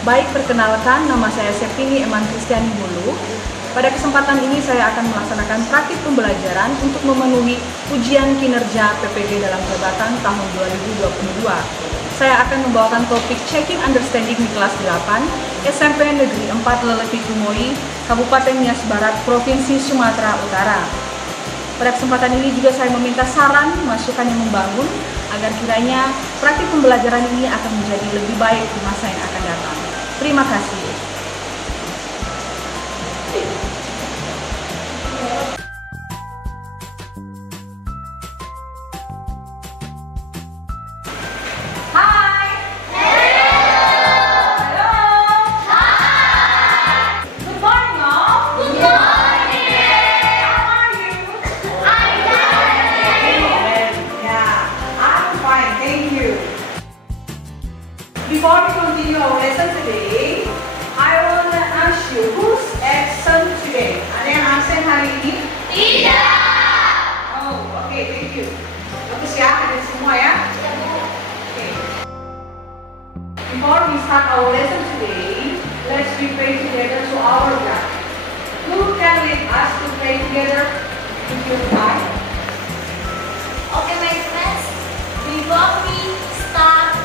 Baik, perkenalkan, nama saya Septini Eman Kristiani Bulu. Pada kesempatan ini saya akan melaksanakan praktik pembelajaran untuk memenuhi ujian kinerja PPG dalam jabatan tahun 2022. Saya akan membawakan topik Checking Understanding di kelas 8 SMP Negeri 4 Lelepi Kumoy, Kabupaten Nias Barat, Provinsi Sumatera Utara. Pada kesempatan ini juga saya meminta saran, masukan yang membangun agar kiranya praktik pembelajaran ini akan menjadi lebih baik di masa yang akan datang. Terima kasih. Before we continue our lesson today, I want to ask you, who's absent today? Ada yang absen hari ini? Tidak. Oh, okay, thank you. Bagus ya, ada semua ya? Okay. Before we start our lesson today, let's be pray together to our God. Who can lead us to pray together? If you like. Okay, my friends, before we start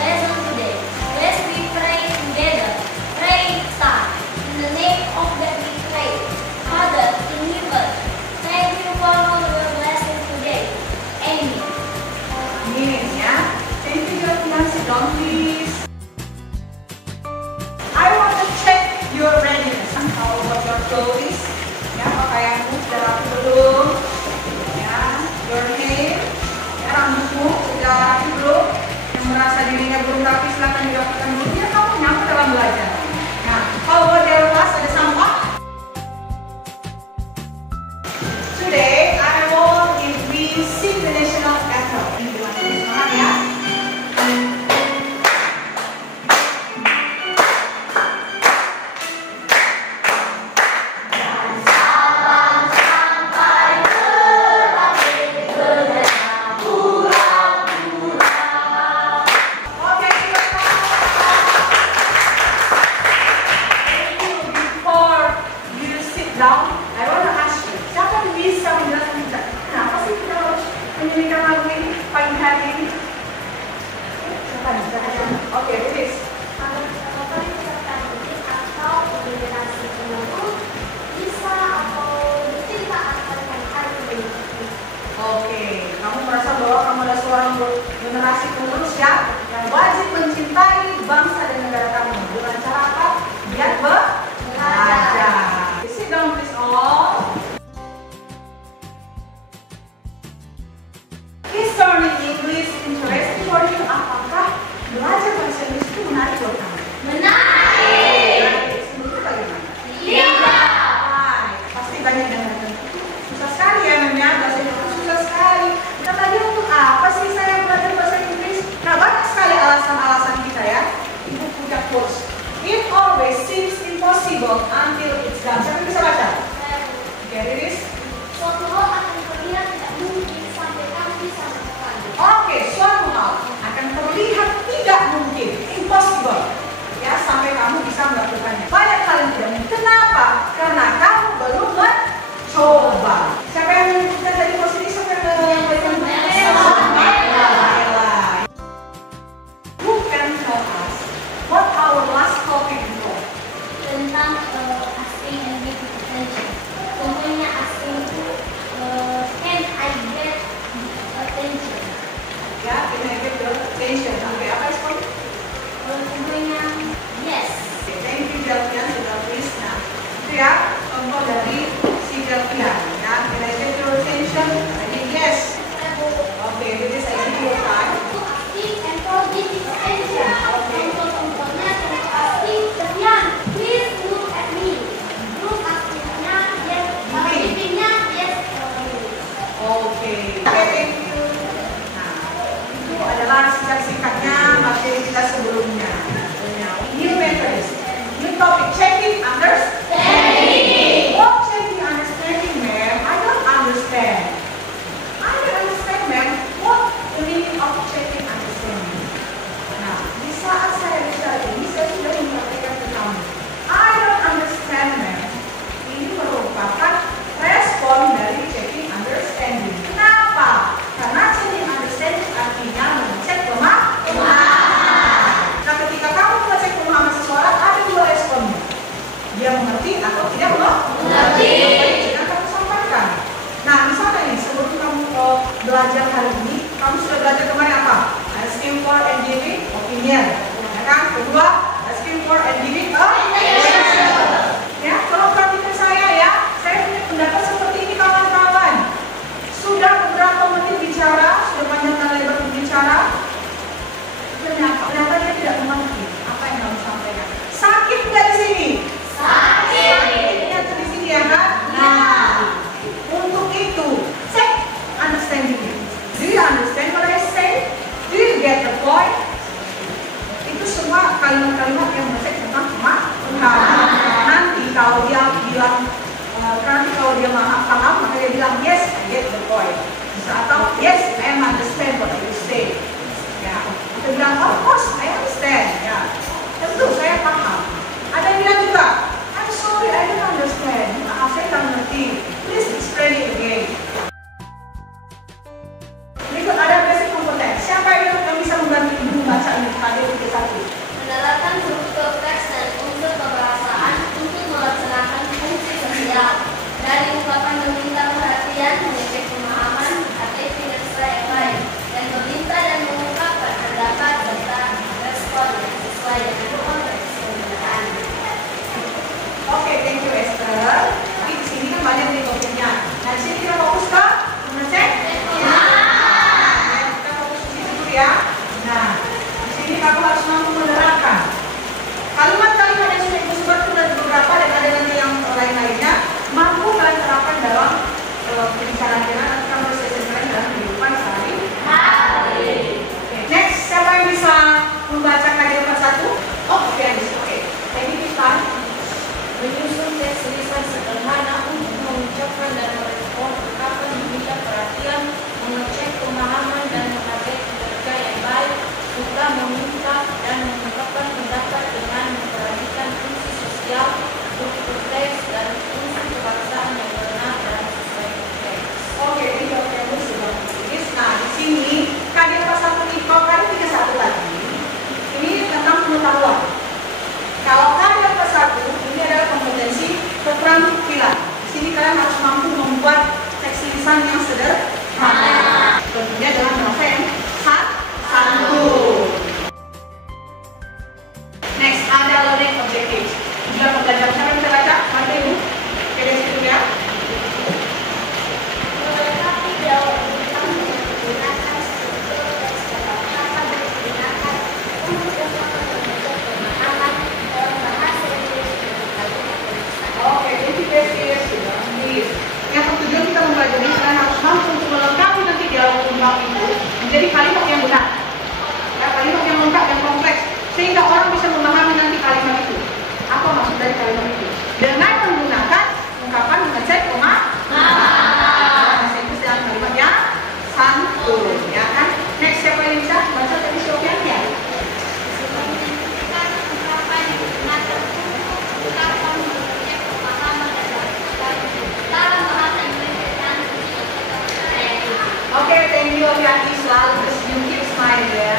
lesson today, let's be pray together. Pray start. In the name of God we pray. Father in heaven, thank you for all your blessing today. Amen. Amin ya. Thank you, Jotian. Sit down, please. I want to check your readiness. How about your clothes? Ya, pakaianmu sudah rapi belum? Ya, your hair. Ya, rambutmu sudah rapi belum? Yang merasa dirinya belum rapi, silakan dilakukan dulu. Ya, kamu nyampe dalam belajar. Nah, kalau di kelas ada sampah. Today, I want if we sing the national anthem. Semangat ya. Down, I want to ask you, siapa yang bisa menjelaskan kita? Kenapa sih kita harus menyanyikan lagu ini pagi hari ini? Siapa nih? Oke, please. Kalau peserta didik atau generasi penerus bisa atau cerita akan hari ini. Oke, kamu merasa bahwa kamu adalah seorang generasi penerus ya, yang wajib mencintai bangsa dan negara kamu. Dengan cara apa? Biar belajar. Sit down, please all. Is learning English interesting for you? Apakah belajar bahasa Inggris itu menarik buat kamu? Menarik. Menurut bagaimana? Iya. Pasti banyak yang mengatakan susah sekali ya, memang bahasa Inggris itu susah sekali. Kita tadi untuk apa sih saya belajar bahasa Inggris? Nah, banyak sekali alasan-alasan paham, maka dia bilang yes, I get the point. Atau yes, I understand what you say. Ya, kita bilang of course I understand. Ya, tentu saya paham. Ada yang bilang juga, I'm sorry, I don't understand. Maaf, saya tak mengerti. Please explain it again. Berikut ada basic komponen. Siapa yang bisa membantu ibu membaca ini? KD 31. Menerapkan struktur teks dan unsur kebahasaan untuk melaksanakan fungsi sosial. Dari ungkapan meminta perhatian, mengecek pemahaman, arti kinerja yang baik, dan meminta dan mengungkapkan pendapat serta respon yang sesuai dengan konteks penggunaan. Oke, thank you Esther. Tapi di sini kan banyak nih topiknya. Nah, di sini kita fokus ke mengecek. Kita fokus di situ dulu ya. Nah, di sini kamu harus mampu menerapkan kalimat-kalimat yang sudah ibu sebutkan dan beberapa dan ada nanti yang lain-lainnya mampu kalian terapkan dalam pembicaraan kita nanti kamu harus selesaikan dalam kehidupan sehari-hari. Next, siapa yang bisa membaca KD 41? Oh, oke, oke. Thank you, Pak. Menyusun teks lisan sederhana untuk mengucapkan dan merespon ungkapan meminta perhatian, mengecek pemahaman dan menghargai kinerja yang baik, serta meminta dan mengungkapkan pendapat dengan memperhatikan fungsi sosial, struktur teks dan unsur kebangsaan yang benar dan sesuai konteks. Oke, ini jawabannya sudah tulis. Nah, di sini KD 41 IPA KD 31 lagi. Ini tentang pengetahuan. Kalau KD 41 ini adalah kompetensi keterampilan. Di sini kalian harus mampu membuat teks lisan yang sederhana. Tentunya dengan bahasa yang santun. Next, ada learning objectives. Juga pembelajaran siapa yang bisa baca? Mari Ibu. Oke, dari situ ya. Melengkapi dialog tentang menggunakan struktur teks dalam kata digunakan untuk mengajar pemahaman dalam bahasa Inggris dan tulisan. Oke, jadi yes, sudah. Yang ketujuh kita mempelajari kalian harus mampu untuk melengkapi nanti dialog tentang itu menjadi kalimat yang benar. Ya, kalimat yang lengkap dan kompleks sehingga orang bisa memahami nanti kalimat itu. Apa maksud dari kalimat itu? Dengan menggunakan ungkapan mengecek pemahaman. Itu dalam kalimat yang santun, ya kan? Next, siapa yang bisa baca dari Sofian ya? Menentukan ungkapan yang digunakan untuk ungkapan mengecek pemahaman dalam bahasa Inggris dan Oke, thank you Yati, selalu tersenyum, keep smile ya.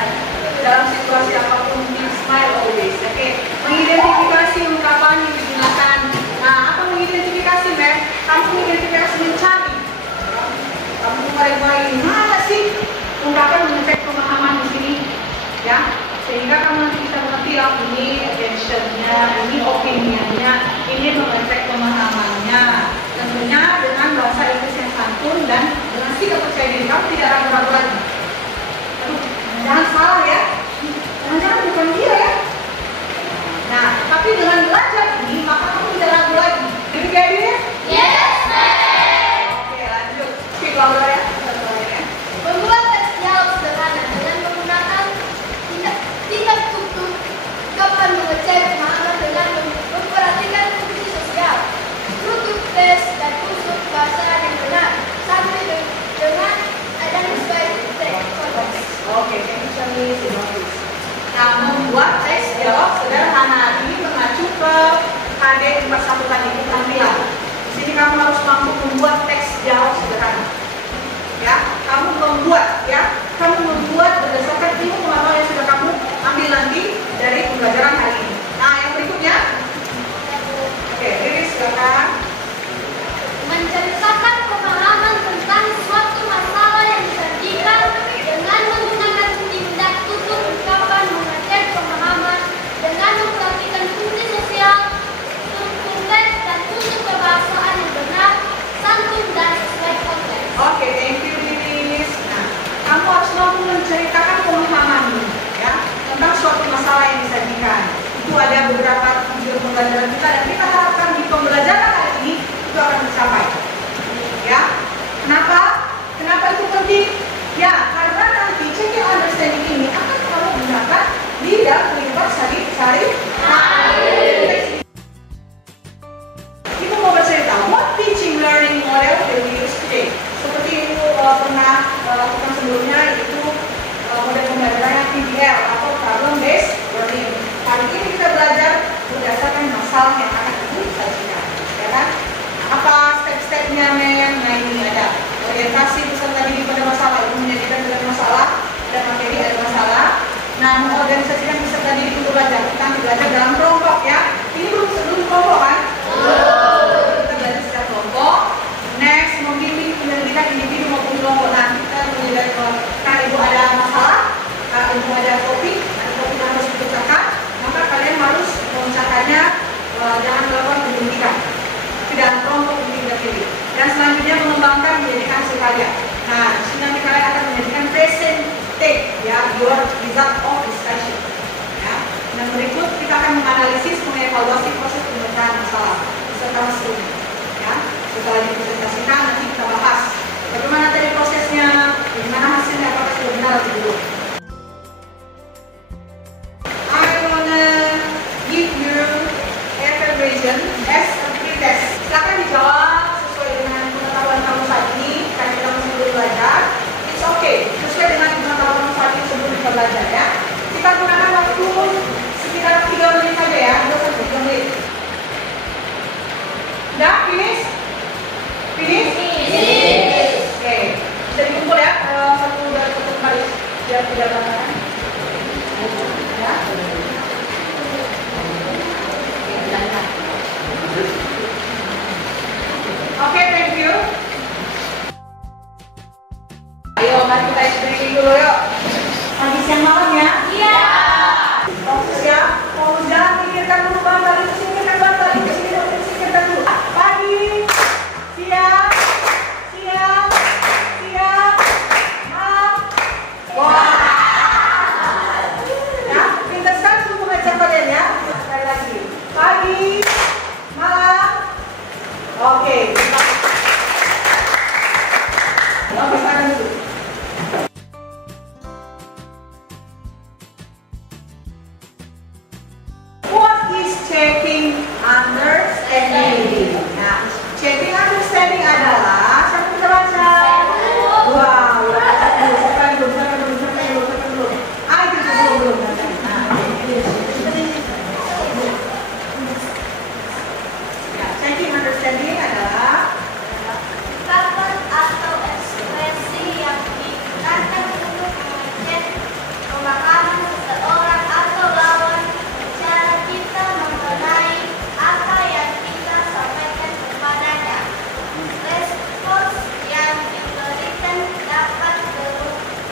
Dalam situasi apapun, keep smile always. Oke, mengidentifikasi ungkapan yang digunakan. Nah, apa mengidentifikasi, Mem? Kamu mengidentifikasi mencari. Kamu mulai mana sih ungkapan mengecek pemahaman di sini, ya? Sehingga kamu nanti bisa mengerti lah ini attention-nya, ini opinion-nya, ini mengecek pemahamannya. Tentunya dengan bahasa Inggris yang santun dan dengan sikap percaya diri kamu tidak ragu-ragu lagi. Aduh, jangan salah ya, jangan bukan dia ya. Nah, tapi dengan belajar ini maka kamu tidak ragu lagi. Demikian ya? Yes, ma'am. Oke, lanjut. Speak louder ya. Membuat teks dialog sederhana dengan menggunakan tingkat struktur ungkapan mengecek pemahaman dengan memperhatikan fungsi sosial, struktur teks dan unsur bahasa yang benar sampai dengan dan sesuai teks konteks. Oke, thank you Charlie. Nah, membuat teks dialog sederhana ini mengacu ke KD 41 tadi, keterampilan. Di sini kamu harus mampu membuat teks dialog sederhana. Ya, kamu membuat berdasarkan ilmu pengetahuan yang sudah kamu ambil nanti dari pembelajaran hari ini. Nah, yang berikutnya, oke, Riris silakan. Menceritakan pemahaman tentang suatu masalah yang disajikan dengan menggunakan tindak tutur ungkapan mengecek pemahaman dengan memperhatikan fungsi sosial, struktur teks dan unsur kebahasaan yang benar, santun dan sesuai konteks. Oke, thank you Riris. Nah, kamu harus mampu menceritakan pemahamanmu ya tentang suatu masalah yang disajikan. Itu ada beberapa tujuan pembelajaran kita dan kita harapkan di pembelajaran hari ini itu akan tercapai. Ya, kenapa itu penting? Ya, karena nanti checking understanding ini akan kamu gunakan di dalam kehidupan sehari-hari. Kita mau bercerita what teaching learning belajar. Kita belajar dalam kelompok ya. Ini belum kelompok kan? Kita belajar secara kelompok. Next, membimbing penyelidikan individu maupun kelompok. Nah, kita melihat kalau ibu ada masalah, ibu ada topik yang harus dipecahkan, maka kalian harus memecahkannya. Jangan melakukan penyelidikan. Tapi dalam kelompok penyelidikan ini. Dan selanjutnya mengembangkan menjadikan hasil karya. Nah, di sini nanti kalian akan menjadikan presentate ya, your result of discussion. Ya. Dan berikut kita akan menganalisis mengevaluasi proses pemecahan masalah beserta hasilnya. Ya. Setelah dipresentasikan nanti kita bahas bagaimana tadi prosesnya, bagaimana hasilnya, apakah sudah benar atau belum. I wanna give you evaluation as a pre-test. Silakan dijawab sesuai dengan pengetahuan kamu saat ini, karena kita masih belum belajar. It's okay, sesuai dengan pengetahuan saat ini sebelum kita belajar ya. Kita gunakan waktu sekitar 3 menit saja ya, 2-3 menit. Udah, finish? Finish? Oke, bisa dikumpul ya, satu kali biar tidak berantakan. Ya. Oke, thank you. Ayo, mari kita ekspresi dulu yuk. Pagi siang malam ya? Iya. Fokus ya. Mau jangan pikirkan dulu bantal itu, pikirkan bantal itu, pikirkan dulu. Pagi, siang, malam. Wah. Ya, pintar sekali untuk mengajar kalian ya. Sekali lagi. Pagi, malam. Oke. Oke, sekarang dulu. What is checking understanding? Nah, checking understanding adalah siapa bisa baca? Wow, belum. Ah, itu belum. Ya, checking understanding adalah Ungkapan atau ekspresi yang digunakan untuk mengecek pemahaman seseorang atau lawan cara kita mengenai apa yang kita sampaikan kepadanya. Respons yang diberikan dapat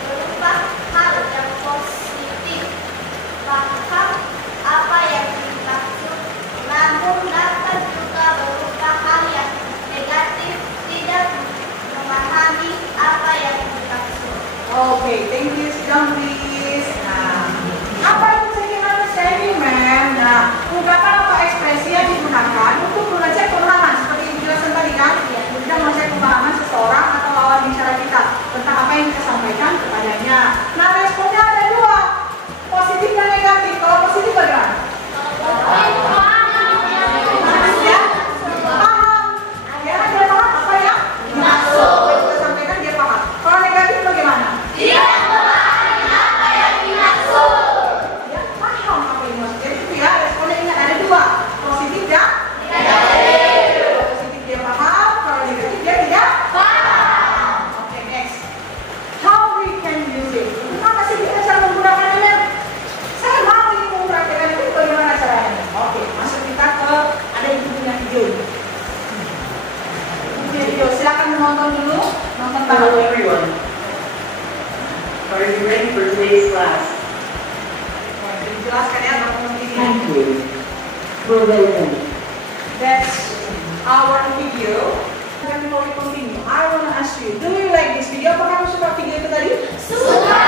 berupa hal yang positif, paham apa yang dimaksud, namun dapat juga berupa hal yang negatif, tidak memahami apa yang dimaksud. oke, thank you. Sit down please. Nah, apa itu checking understanding, ma'am? Nah, ungkapan atau ekspresi yang digunakan untuk mengecek pemahaman seperti yang dijelaskan tadi kan? Kita mengecek pemahaman seseorang atau lawan bicara kita tentang apa yang kita sampaikan kepadanya. Nah, responnya ada dua, positif dan negatif. Kalau positif bagaimana? Ya, paham. Ya, dia paham apa ya? Dimaksud. Yang kita sampaikan dia paham. Kalau negatif bagaimana? Dia paham apa yang dimaksud. Jadi itu ya, responnya ingat ada dua, positif dan negatif. Kalau positif dia paham, kalau negatif dia tidak paham. Oke, next. How we can use it? Gimana sih kita cara menggunakannya? Saya mau ini mempraktikkan itu, bagaimana caranya? Oke, masuk kita ke ada yang punya video. Punya video, silakan menonton dulu. Nonton Hello dulu. everyone. Are you ready for today's class? Jelaskan ya teman-teman ini. Thank you. We're welcome. That's our video. And before we continue, I want to ask you, do you like this video? Apakah kamu suka video itu tadi? Suka!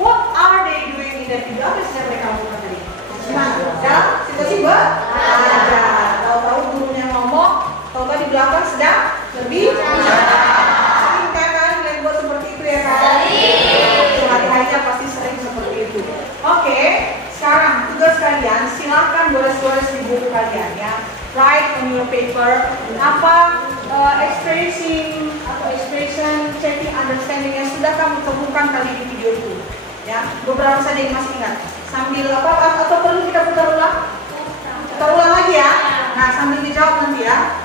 What are they doing in that video? Apa sih yang mereka lakukan tadi? Gimana? Dalam situasi belajar. Tahu-tahu gurunya ngomong, tahu-tahu di belakang sedang berbicara. Sering kan kalian buat seperti itu ya kan? Sering. Hari-harinya pasti sering seperti itu. Oke, sekarang tugas kalian silahkan gores-gores di buku kalian ya. Write on your paper apa expressing atau expression, checking, understanding yang sudah kamu temukan tadi di video itu. Ya, beberapa saja yang masih ingat. Sambil apa atau perlu kita putar ulang? Putar ulang lagi ya. Nah, sambil dijawab nanti ya.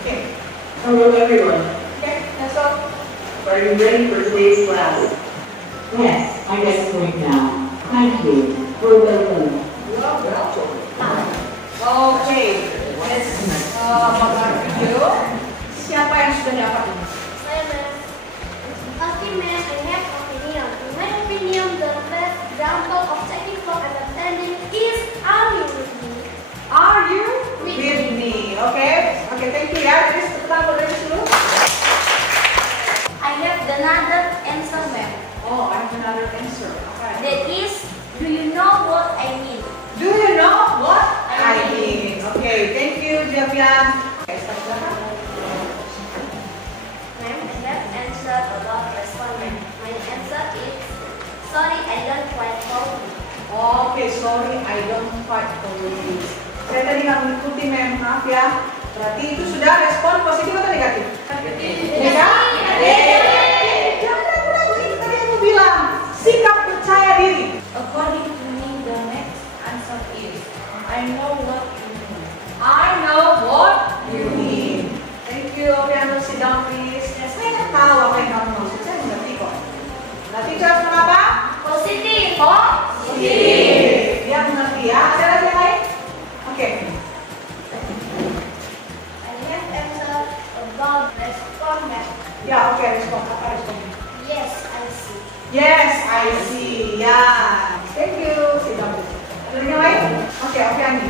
Oke. Hello everyone. Oke, that's all. Are you ready for today's class? Yes, I get the point now. Thank you. You're welcome. Oke, let's buat video. Siapa yang sudah dapat ini? Saya ma'am. Okay ma'am, I have opinion. In my opinion, the best example of checking for understanding is are you with me? Are you with me? Oke, thank you ya. Jadi sebentar boleh dulu. I have another answer ma'am. Oh, I have another answer. Okay. That is, do you know what I mean? Do you know what I mean? Okay, thank you, Javian. Okay, start belakang. Ma'am, I have answer about respondent. My answer is, sorry, I don't quite follow you. Oke, sorry, I don't quite follow you. Saya tadi nggak mengikuti, ma'am. Maaf ya. Berarti itu sudah respon positif atau negatif? Negatif. Jangan ragu-ragu. Itu tadi aku bilang sikap percaya diri. According to me, the next answer is I know what you mean. I know what you mean. Thank you. Piano, sit down, please. Ya, saya nggak tahu apa yang kamu maksud. Saya mengerti kok. Berarti jawab kenapa? Positif. Positif. Dia mengerti ya. Ada lagi yang lain? Oke. I have answer about respondent. Ya, oke. Respon. Apa responnya? Yes, I see. Yes, I see. Ya. Thank you. Sit down, please. Ada lagi yang lain? Oke, Ani.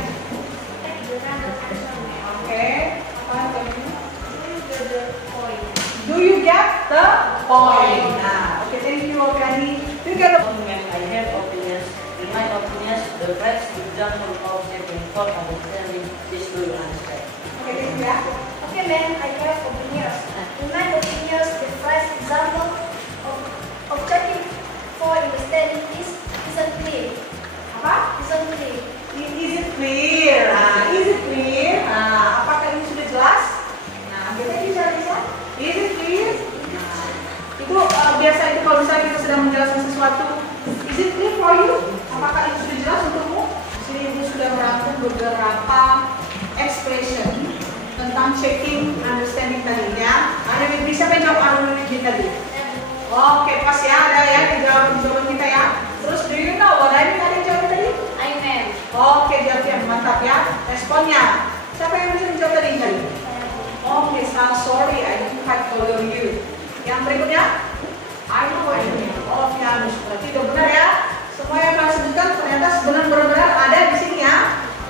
Another answer ma'am. Oke. Apa tadi? The point. Do you get the point? Nah, oke. Thank you, Ani. Do you get the point? I have opinions. In my opinions, the best example of checking for understanding is do you understand. Oke, thank you ya. Okay, ma'am, I have opinions. In my opinions, the first example of checking for understanding isn't clear. Apa? Isn't clear. Is it clear? Nah, is it clear? Nah, apakah ini sudah jelas? Nah, biasanya bisa. Is it clear? Nah, itu biasa itu kalau misalnya kita sedang menjelaskan sesuatu. Is it clear for you? Apakah ini sudah jelas untukmu? Di sini ibu sudah merangkum beberapa expression tentang checking understanding tadi ya. Ada yang bisa menjawab analogi tadi. Oke, pas ya, ada ya di jawaban kita ya. Terus do you know what I mean? Ada yang jawab tadi? I ma'am. Oke, jawabnya mantap ya. Responnya. Siapa yang bisa menjawab tadi? Oke, sorry, I don't quite follow you. Yang berikutnya, I know what you mean. Oh, piano. Berarti udah benar ya. Semua yang kalian sebutkan ternyata benar-benar ada di sini ya.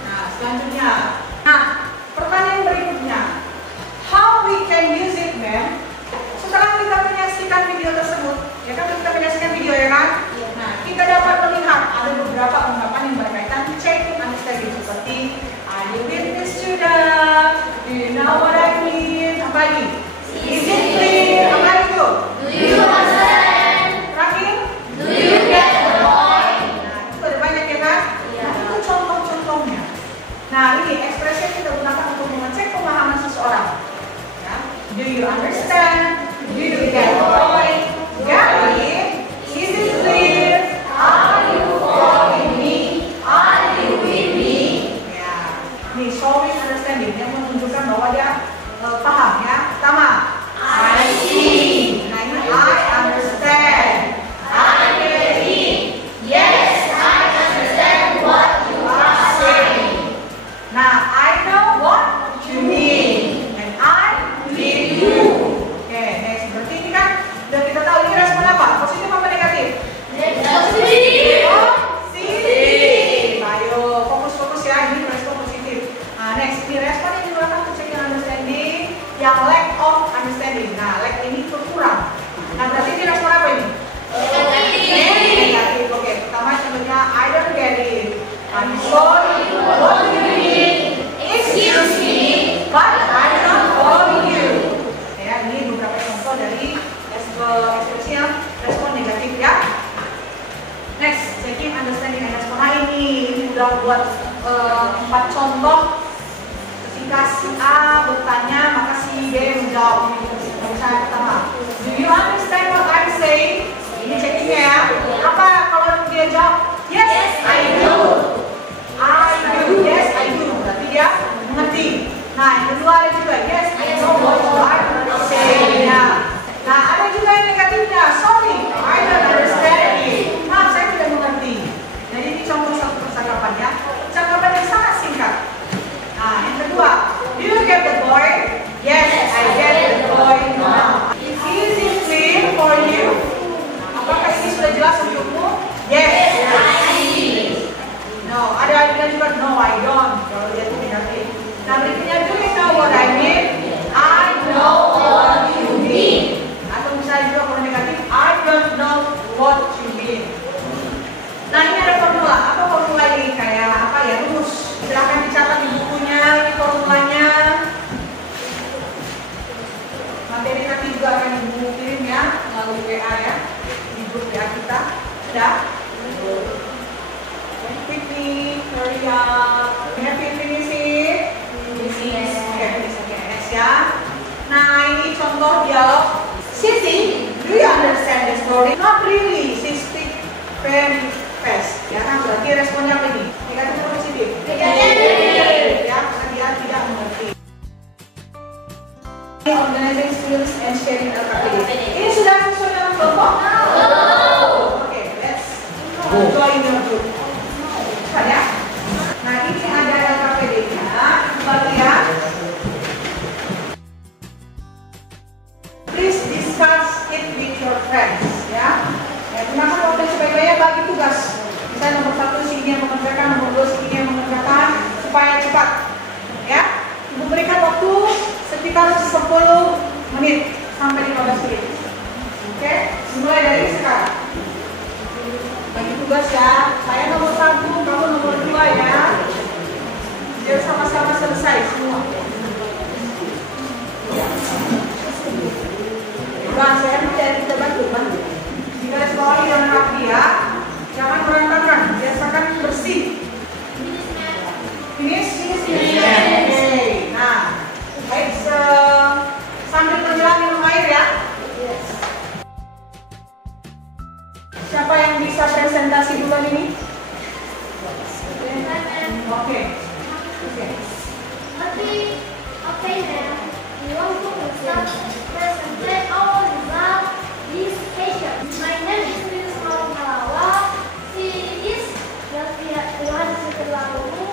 Nah, selanjutnya. Nah, pertanyaan berikutnya. How we can use it, ma'am? Setelah kita menyaksikan video tersebut, ya kan kita menyaksikan video ya kan? Nah, kita dapat melihat ada beberapa ungkapan yang berkaitan checking understanding seperti are you with me student? Do you know what I mean? Apa lagi? Is it clear? Apa itu? Do you understand? Terakhir? Do you get the point? Nah, itu ada banyak ya kan? Iya. Nah, itu contoh-contohnya. Nah, ini ekspresi yang kita gunakan untuk mengecek pemahaman seseorang. Ya. Do you understand? Do you get the point? Get it? Is it clear? Are you following me? Are you with me? Ya, nih showing understanding yang menunjukkan bahwa dia paham ya. Pertama, I see. Nah ini I understand. I get it. Yes, I understand what you are saying. Nah, I know what you mean, and I with you. Oke, next. Berarti ini kan udah kita tahu ini respon apa? Positif apa negatif? Positif. Positif. Ayo, fokus-fokus ya, ini respon positif. Nah, next, ini respon yang digunakan untuk checking understanding yang lack of understanding. Nah, lack ini kurang. Nah, berarti ini respon apa ini? Negatif. Oke, pertama contohnya I don't get it. I'm sorry. What do you mean? Excuse me, but I'm not following you. Ya, ini beberapa contoh dari ekspresi yang respon negatif ya. Next, checking understanding and respon. Nah, ini udah buat 4 contoh. Ketika si A bertanya, maka si B menjawab. Misalnya pertama, do you understand what I'm saying? Ini checkingnya ya. Apa kalau dia jawab? Yes, I do. I do. Yes, I do. Berarti dia mengerti. Nah, yang kedua ada juga, yes, I know what you are saying. Nah, ada juga yang negatifnya. Sorry, I don't understand it. Maaf, saya tidak mengerti. sudah? Quickly, hurry up. Have you finished it? Yes. Okay, finish again. Next ya. Nah, ini contoh dialog Siti. Do you understand the story? Not really. She speak very fast. Ya kan, berarti responnya apa ini? Negatif atau positif? Negatif. Ya, karena dia tidak mengerti. Organizing skills and sharing LKPD. Ini sudah sesuai dengan kelompok? Oke, let's join your group. Cepat ya. Nah, ini ada LKPD-nya. Coba lihat. Please discuss it with your friends. Ya. Gunakan waktu sebaik-baiknya bagi tugas. Misalnya nomor 1 si ini yang mengerjakan, nomor 2 si ini yang mengerjakan, supaya cepat. Ya. Ibu berikan waktu sekitar 10 menit sampai 15 menit. Oke, dimulai dari sekarang. Bagi tugas ya, saya nomor 1, kamu nomor 2 ya. Biar sama-sama selesai semua. Nah, saya minta kita bantu. Jika sekolah yang rapi ya, jangan berantakan, biasakan bersih. Finish? Okay. Nah, baik, sambil berjalan minum air ya. Siapa yang bisa presentasi duluan ini? Oke. Okay, now we want to start present our result this session. My name is Miss Malawa. She is Johan Setelangu.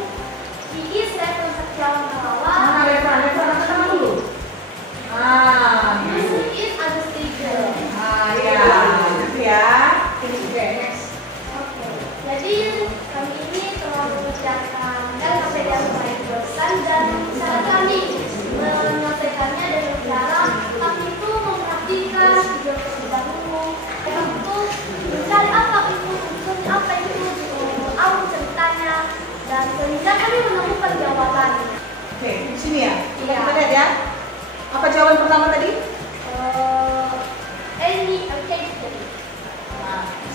He is Level Sekian Malawa. Mana Level dulu. He is Anastasia. Ya, gitu ya. Oke, next. Jadi kami ini telah mengerjakan LKPD baik dosen dan cara kami menyelesaikannya dengan cara kami itu memperhatikan video terlebih dahulu untuk mencari apa itu alur ceritanya dan sehingga kami menemukan jawabannya. Oke, di sini ya. Iya. Kita lihat ya. Apa jawaban pertama tadi? Any occasion.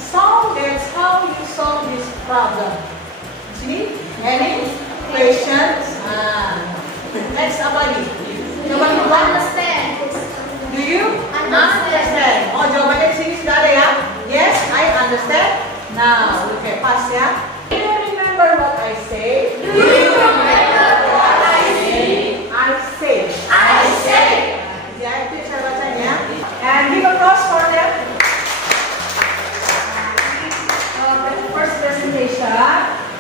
So that's how you solve this problem. Di sini, any questions? Next apa lagi? Jawaban kedua. Understand. Do you Understand. Oh, jawabannya di sini sudah ada ya. Yes, I understand. Now, oke, pas ya. Do you remember what I say? Do you remember what I say? I say. Ya, itu saya bacanya. And give applause for them. First presentation,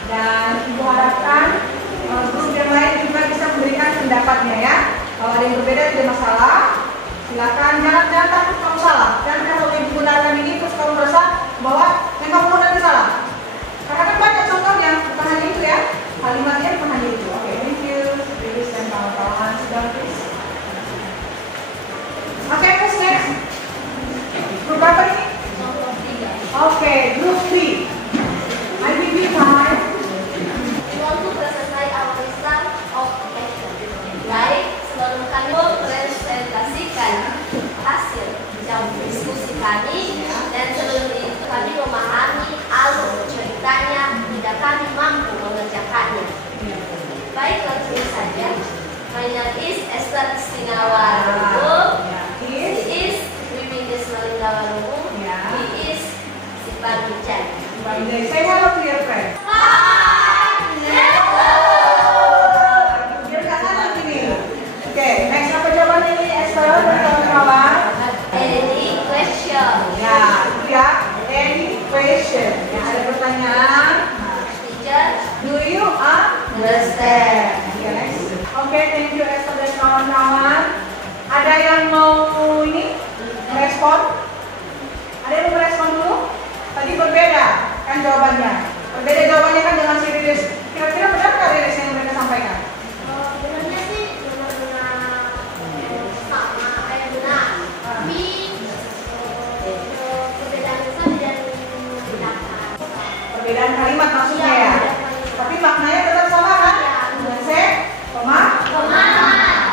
dan Ibu harapkan guru yang lain juga bisa memberikan pendapatnya ya. Kalau ada yang berbeda tidak masalah, silakan. Jangan takut kamu salah. Dan kalau Ibu gunakan ini terus kamu merasa bahwa yang kamu gunakan itu salah. Karena kan banyak contohnya, bukan hanya itu ya. Kalimatnya bukan hanya itu. Oke, thank you. Rilis dan kawan-kawan sudah please. Oke, who's next? Grup apa ini? Oke, grup 3. I give you time. We want to present our result of action. Baik, sebelum kami mempresentasikan hasil jawab diskusi kami dan sebelum itu kami memahami alur ceritanya jika kami mampu mengerjakannya. Baik, langsung saja. My name is Esther Sinawaru. He is Wiwin Desmalindawaru. He is Sipan Hujan. Say hello to your friend. Biar kakak nanti nih. Oke, next apa jawaban ini Esther dan kawan-kawan? Any question? Ya, itu ya. Any question? Ya, ada pertanyaan. Teacher, Do you understand? Ya, next. Oke, thank you Esther dan kawan-kawan. Ada yang mau ini respon? Ada yang mau merespon dulu? Tadi berbeda kan jawabannya. Berbeda jawabannya kan dengan si Rilis. Kira-kira benar nggak Rilis yang mereka sampaikan? sebenarnya sih benar-benar sama benar. Tapi perbedaan besar dan menggunakan. Perbedaan kalimat maksudnya ya. Tapi maknanya tetap sama kan? Dengan C, koma.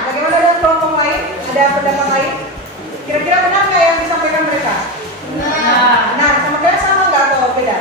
Bagaimana dengan kelompok lain? Ada pendapat lain? Kira-kira benar nggak yang disampaikan mereka? Benar. Sama kalian sama nggak atau beda?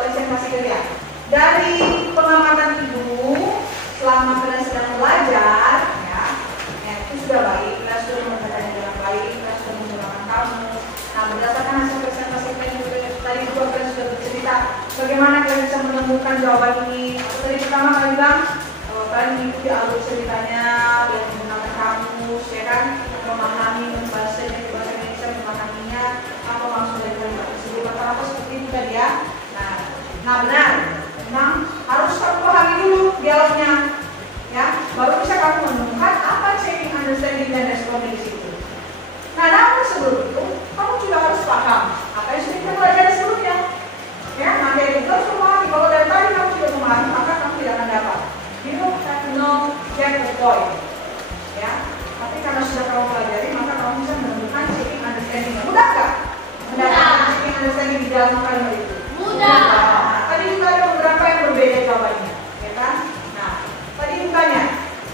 presentasi kalian. Dari pengamatan Ibu selama kalian sedang belajar, ya itu sudah baik, kalian sudah mengerjakannya dengan baik, kalian sudah menggunakan kamus. Nah, berdasarkan hasil presentasi kalian tadi juga kalian sudah bercerita bagaimana kalian bisa menemukan jawaban ini. Tadi pertama kalian bilang kalian mengikuti alur ceritanya dan menggunakan kamus, ya kan, memahami bahasanya di bahasa Indonesia, memahaminya apa maksud dari kalimat tersebut, apa seperti itu tadi ya. Nah benar, memang harus kamu pahami dulu dialognya, ya, baru bisa kamu menemukan apa checking, understanding dan responding di situ. Nah, namun sebelum itu kamu juga harus paham apa yang sudah kita pelajari sebelumnya, ya. Materi itu harus memahami. Kalau dari tadi kamu tidak memahami, maka kamu tidak akan dapat. You have to know, get the point, ya. Tapi karena sudah kamu pelajari, maka kamu bisa menemukan checking, understanding. Mudah nggak? Mendapatkan checking, understanding di dalam kalimat itu? Mudah. Nah, tadi juga ada beberapa yang berbeda jawabannya, ya kan? Nah, tadi bukannya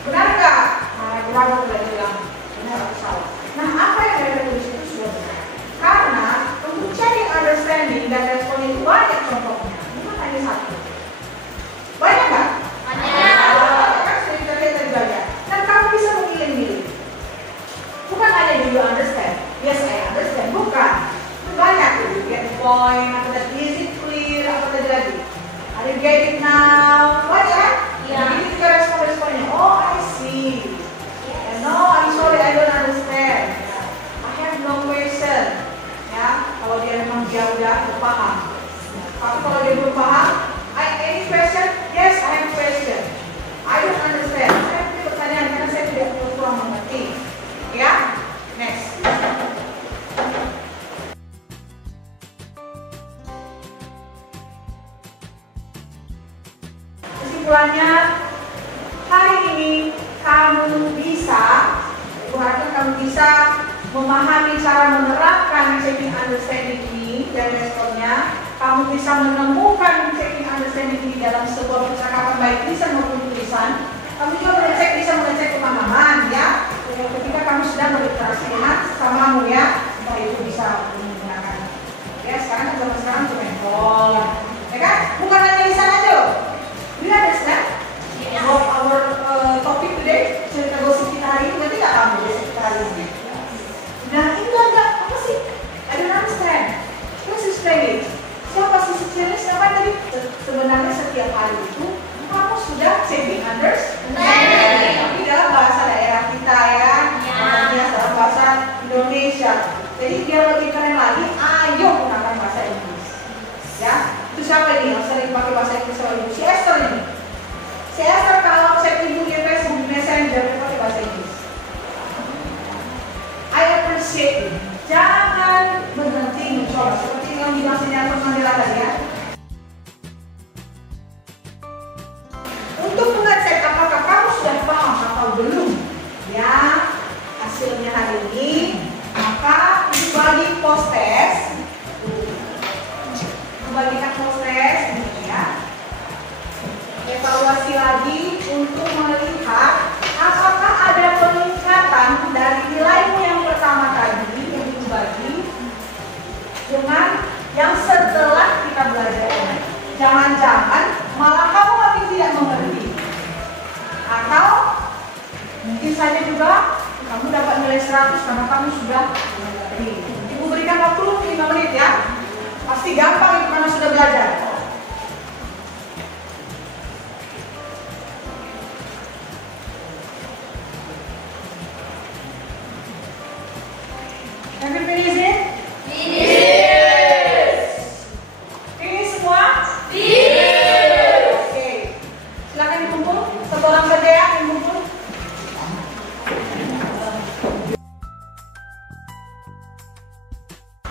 benar nggak? Nah, ragu-ragu kalian bilang benar atau salah. Nah, apa yang ada tulis itu sudah benar. Karena untuk checking, understanding dan respon itu banyak contohnya, bukan hanya satu. Banyak nggak? Kan sudah kita lihat tadi banyak. Dan kamu bisa memilih-milih. Bukan hanya do you understand? Yes, I understand. Bukan. Banyak tuh. Get the point. Apa tadi? Is it clear? Apa tadi lagi? Are you get it now? Banyak. Iya. Jadi kita respon-responnya. Oh, I see. And no, I'm sorry, I don't understand. I have no question. Ya, kalau dia memang dia udah paham. Tapi kalau dia belum paham, any question? Yes, I have question. I don't understand. Saya punya pertanyaan karena saya tidak kurang mengerti. Ya, next. Kesimpulannya, hari ini kamu bisa, Ibu harapkan kamu bisa memahami cara menerapkan checking, understanding ini dan responnya. Kamu bisa menemukan checking, understanding ini dalam sebuah percakapan baik lisan maupun tulisan. Kamu juga bisa mengecek pemahaman, ya. Ketika kamu sedang berinteraksi dengan sesamamu, ya, entah itu bisa menggunakan, ya, sekarang cuma handphone, ya kan? Bukan hanya lisan aja. Do you understand? About our topic today, cerita gosip kita hari ini, nanti nggak kamu gosip kita hari ini? Nah, itu enggak apa sih? I don't understand. Let's explain it. Siapa sih sejenis apa tadi? Sebenarnya setiap hari itu kamu sudah checking understanding. Tapi dalam bahasa daerah kita, ya, dalam bahasa Indonesia. Jadi biar lebih keren lagi, ayo gunakan bahasa Inggris. Ya, itu siapa ini yang sering pakai bahasa Inggris sama ibu? Si Esther ini. Si Esther kalau chat ibu di Facebook, di Messenger, dia pakai bahasa Inggris. I appreciate it. Jangan berhenti mencoba. Seperti yang bilang si Nelson Mandela tadi, ya. Untuk mengecek apakah kamu sudah paham atau belum, ya, hasilnya hari ini, maka bagi post test, membagikan post test, ya, evaluasi lagi untuk melihat apakah ada peningkatan dari nilaimu yang pertama tadi yang dibagi dengan yang setelah kita belajar ini. Jangan-jangan malah kamu makin tidak mengerti, atau mungkin saja juga kamu dapat nilai 100 karena kamu sudah mengerti. Ibu berikan waktu 5 menit, ya. Pasti gampang itu karena sudah belajar. Everybody is in? Finish semua? Oke. Silakan dikumpul. Satu orang saja, ya, dikumpul.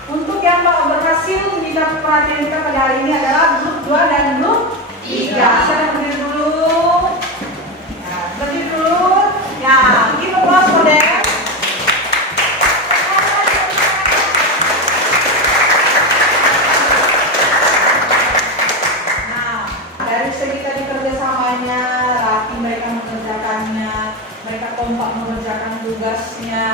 Untuk yang berhasil menyita perhatian kita pada hari ini adalah grup 2 dan grup 3. Saya berdiri dulu. Ya, berdiri dulu. Ya, give applause for them. Dari segi tadi kerjasamanya, rapi mereka mengerjakannya, mereka kompak mengerjakan tugasnya.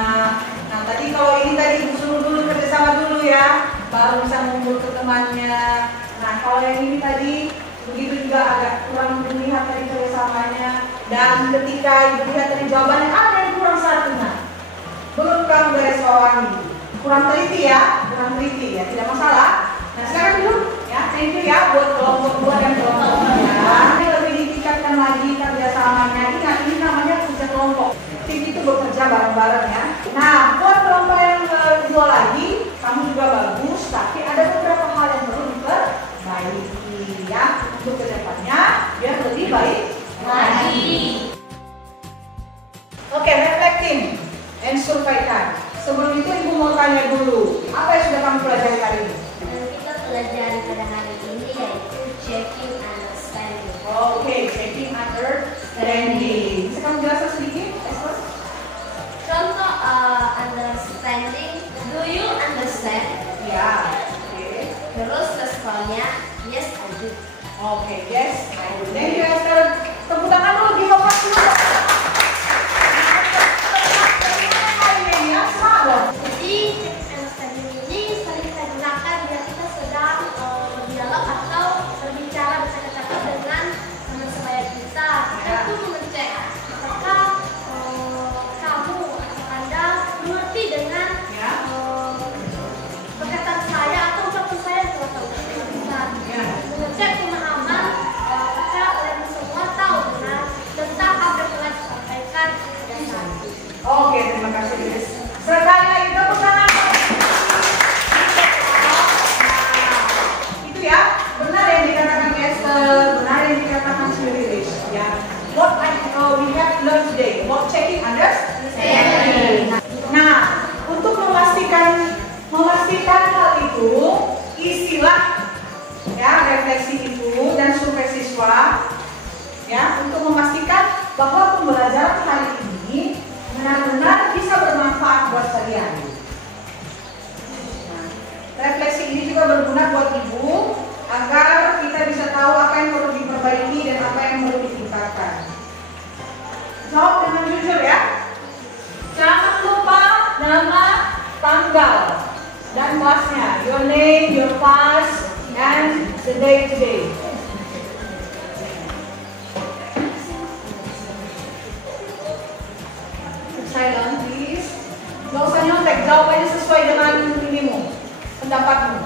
Nah, tadi kalau ini tadi suruh dulu kerjasama dulu, ya, baru bisa ngumpul ke temannya. Nah, kalau yang ini tadi begitu juga agak kurang melihat tadi kerjasamanya, dan ketika ibu lihat tadi jawabannya ada yang kurang satunya, belum kamu garis bawahi, kurang teliti ya, tidak masalah. Nah sekarang dulu ya, thank you ya buat kelompok 2 dan kelompok 3. Ini lebih ditingkatkan lagi kerjasamanya. Ingat ini namanya kerja kelompok. Tim itu bekerja bareng-bareng ya. Nah buat kelompok yang kedua lagi, kamu juga bagus, tapi ada beberapa hal yang perlu diperbaiki ya untuk kedepannya biar lebih baik lagi. Oke, reflecting and survey time. Sebelum itu ibu mau tanya dulu, apa yang sudah kamu pelajari hari ini? Kita pelajari pada hari ini yaitu checking understanding. Oke, checking understanding. Bisa kamu jelaskan sedikit, Esther? Contoh understanding, do you understand? Ya, oke. Terus responnya, yes I do. Oke, yes, I do. Thank you, Esther. Tepuk tangan dulu, give a clap dulu. Jadi understanding ini sering kita gunakan bila kita sedang berdialog atau berbicara bercakap-cakap dengan teman sebaya kita. Kita tuh mengecek apakah kamu atau Anda mengerti dengan perkataan saya atau ucapan saya yang telah ucapkan. Mengecek pemahaman apakah kalian semua tahu tentang apa yang telah disampaikan pada saat itu. Oke, terima kasih, Liz. Sekali lagi tepuk tangan. Itu ya, benar yang dikatakan Esther, benar yang dikatakan Liz. Ya, what we have learned today, about checking understanding. Nah, untuk memastikan hal itu, istilah ya refleksi itu dan survei siswa, ya untuk memastikan bahwa pembelajaran hari ini benar-benar bisa bermanfaat buat kalian. Nah, refleksi ini juga berguna buat ibu agar kita bisa tahu apa yang perlu diperbaiki dan apa yang perlu ditingkatkan. Jawab dengan jujur ya. Jangan lupa nama, tanggal, dan kelasnya. Your name, your class, and the day today. Silent, please. Gak usah nyontek, jawabannya sesuai dengan inimu, pendapatmu.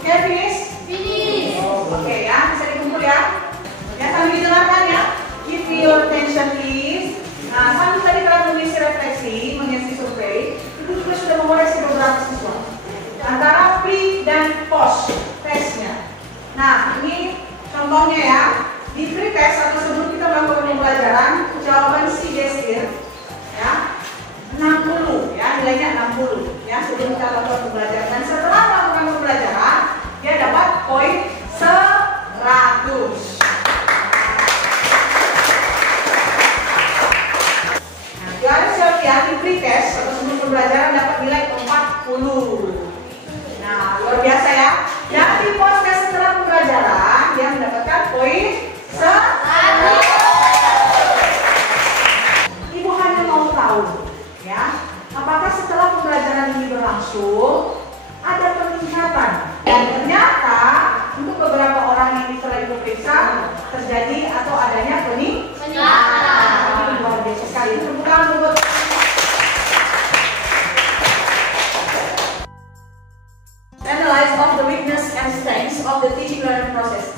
Oke, finish? Finish. Oke ya, bisa dikumpul ya. Ya, sambil didengarkan ya. Give me your attention, please. Nah, sambil tadi kalian mengisi refleksi, mengisi survei, itu juga sudah mengoreksi beberapa siswa. Antara pre dan post testnya. Nah, ini contohnya ya. Di pre-test atau sebelum kita melakukan pembelajaran, jawaban si gestir ya 60 ya, nilainya 60 ya sebelum kita lakukan pembelajaran. Dan setelah melakukan pembelajaran, dia dapat poin 100. Nah, juara siap di pre-test atau sebelum pembelajaran dapat nilai 40. Nah, luar biasa ya. Dan di post-test setelah pembelajaran, dia mendapatkan poin 100. Ibu hanya mau tahu ya, apakah setelah pembelajaran ini berlangsung ada peningkatan? Dan ternyata untuk beberapa orang yang telah ibu periksa terjadi atau adanya peningkatan. Luar biasa sekali. Tepuk tangan buat analyze of the weakness and strengths of the teaching learning process.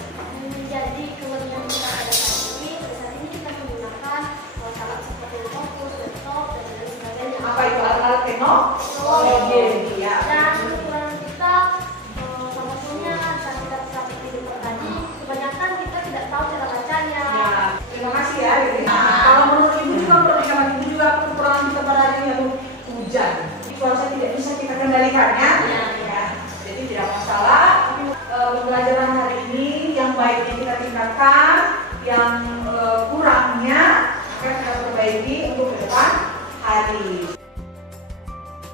Jadi kelebihan kita pada saat ini kita menggunakan alat seperti fokus, laptop, dan lain sebagainya. Apa itu alat-alat teknologi? Ya. Dan kekurangan kita salah satunya saat kita seperti di tadi, kebanyakan kita tidak tahu cara bacanya. Ya, terima kasih ya. Kalau menurut ibu juga, menurut hemat ibu juga kekurangan kita pada hari ini adalah hujan. Cuaca tidak bisa kita kendalikan ya. Jadi tidak masalah. Pembelajaran hari ini yang baiknya kita tingkatkan, yang kurangnya kita perbaiki untuk ke depan hari.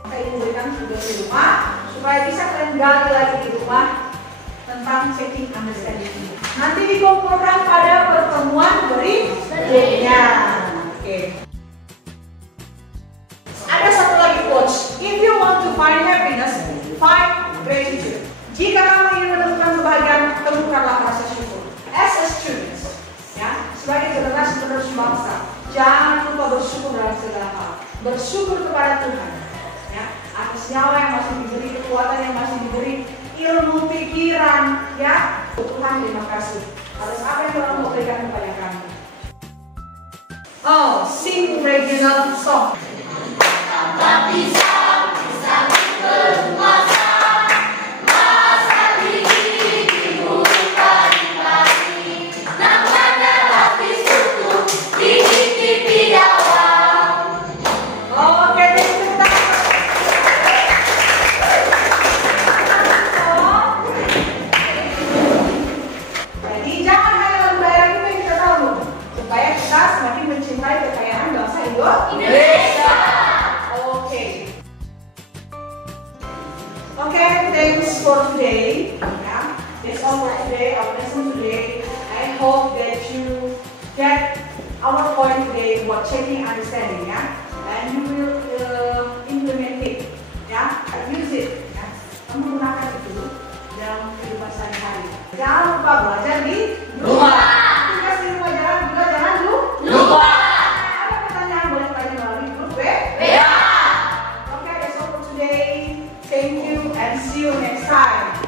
Maka ibu berikan tugas di rumah supaya bisa kalian gali lagi di rumah tentang checking understanding ini. Nanti dikumpulkan pada pertemuan berikutnya. Oke. Ada satu lagi quotes. If you want to find happiness, find gratitude. sumbangsa. Jangan lupa bersyukur dalam segala hal. Bersyukur kepada Tuhan, ya, atas nyawa yang masih diberi, kekuatan yang masih diberi, ilmu pikiran, ya. Tuhan terima kasih atas apa yang Tuhan mau berikan kepada kami. Oh, sing regional song. Okay, thanks for today. Yeah, that's all for today. Our lesson today. I hope that you get our point today about checking understanding. Yeah, and you will implement it. Yeah, use it. Yeah, kamu gunakan itu dalam kehidupan sehari-hari. Jangan lupa belajar di rumah. Tugas di rumah jangan lupa. Ada pertanyaan boleh tanya melalui grup WA. Okay, that's all for today. Thank you and see you next time.